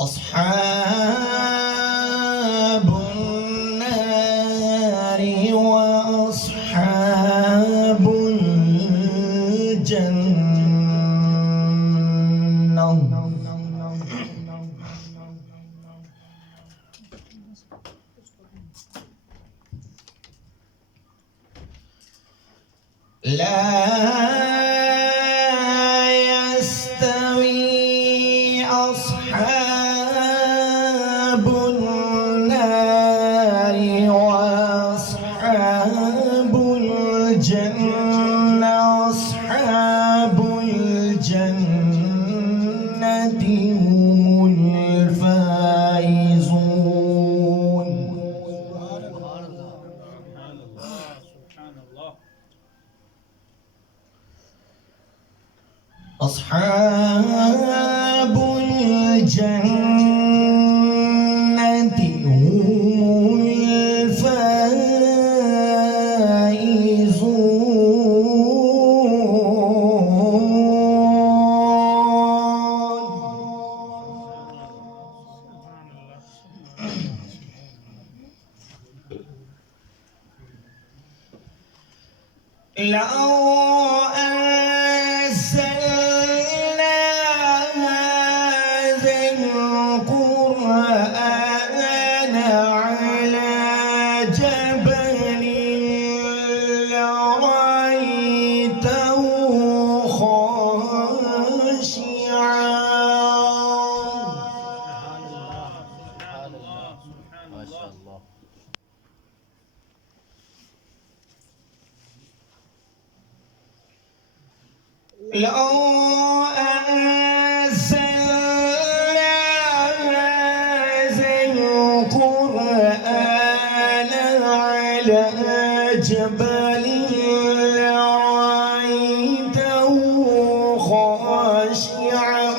أصحاب النار وأصحاب الجنة لا يستوي أصحاب النار وأصحاب الجنة أصحاب الجنة هم الفائزون. أصحاب الجنة هم الفائزون. لو أنزلنا هذا القرآن على جبل لرأيته خاشعا ما شاء الله. لو أنزلنا هذا القرآن على جبل لرأيته خاشعا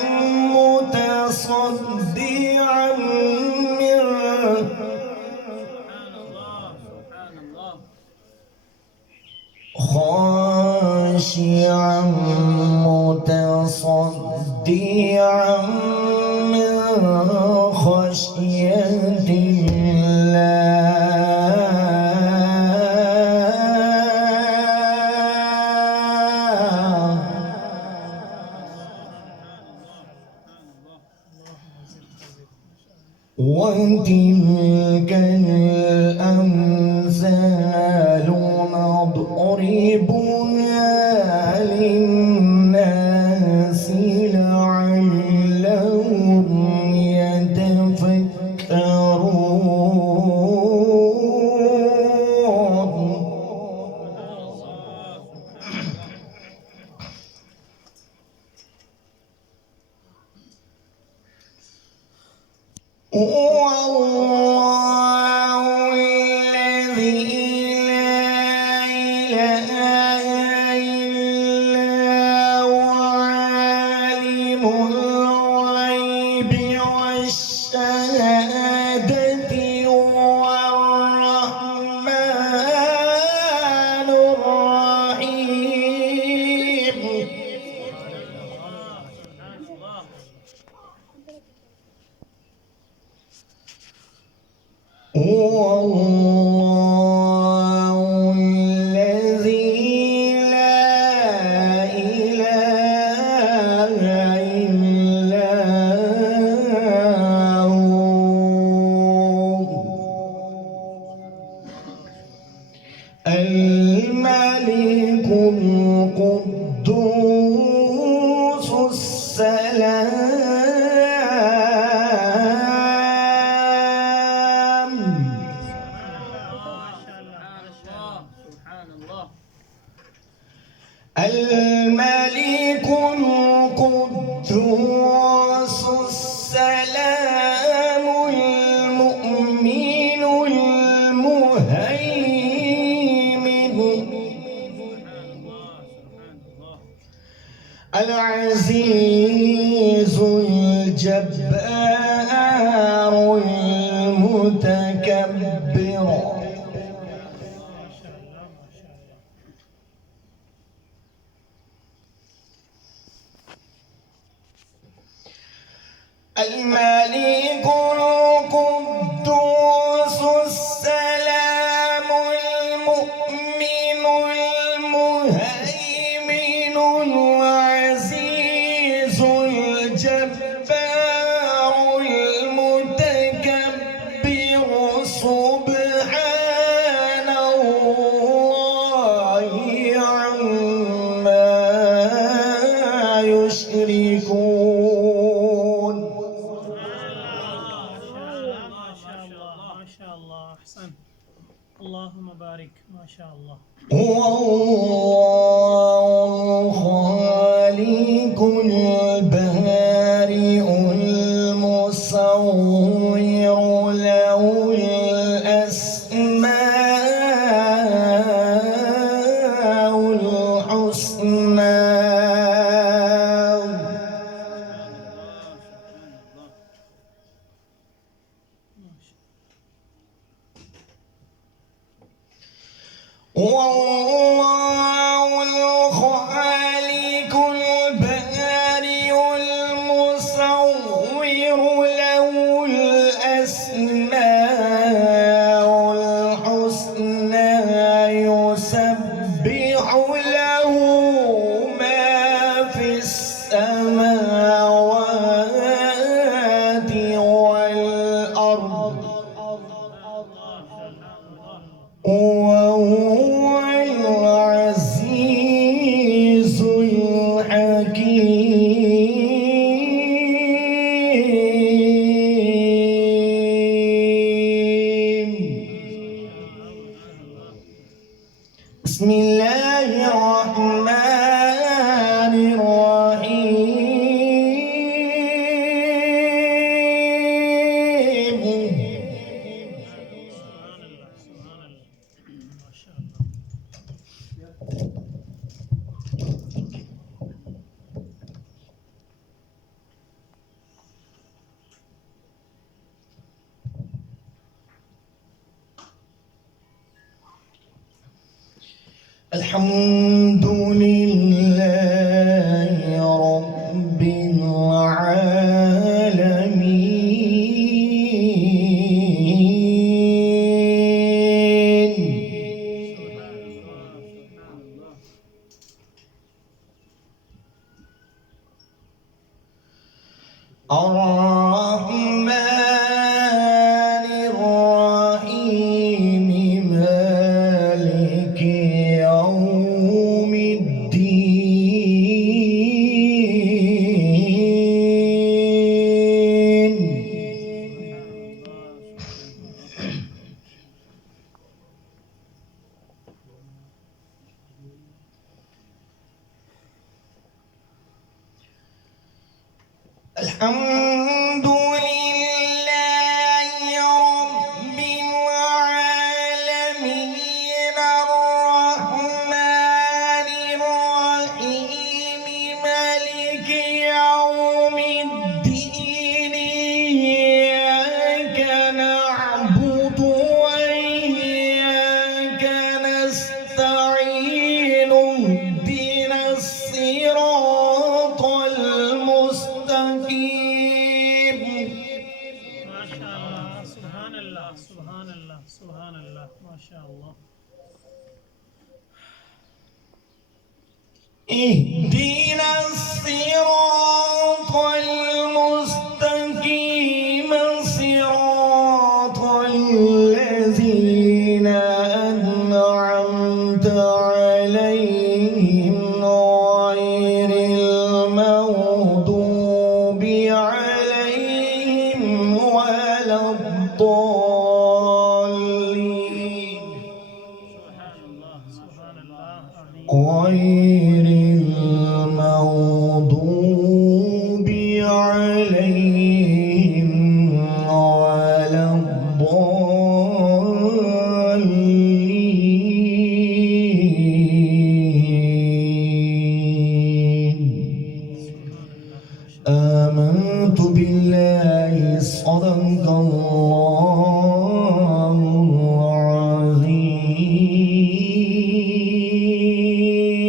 متصدعا من خاشعا متصدعا من خشية الله. وتلك الأمثال نضربها للناس لعلهم يتفكرون. هو الله الذي لا إله إلا هو عالم الغيب والشهادة هو الرحمن الرحيم. هو الله الذي لا إله إلا هو الملك القدوس السلام الملك القدوس السلام المؤمن المهيمن العزيز الجبار المتكبر الملك القدوس السلام المؤمن المهيمن العزيز الجبار المتكبر سبحان الله عما يشركون. ما شاء الله أحسن. اللهم بارك. ما شاء الله. هو الله الخالق البارئ المصور له الأسماء الحسنى. والله الخالق البارئ المصور له الأسماء الحسنى يسبح له ما في السماوات والأرض وهو العزيز الحكيم. بسم الله الرحمن الرحيم. ما شاء الله. الحمد لله رب العالمين. الرحمن الرحيم مالك يوم الدين. الحمد لله رب العالمين الرحمن الرحيم مالك يوم الدين إياك نعبد وإياك نستعين اهدنا الصراط المستقيم. ما شاء الله. سبحان الله. سبحان الله. سبحان الله. ما شاء الله. اهدنا الصراط المستقيم صراط الذين أنعمت عليهم غير المغضوب عليهم ولا الضالين. سبحان الله. سبحان الله. آمين. غير المغضوب عليهم ولا الضالين. آمنت بالله صدق الله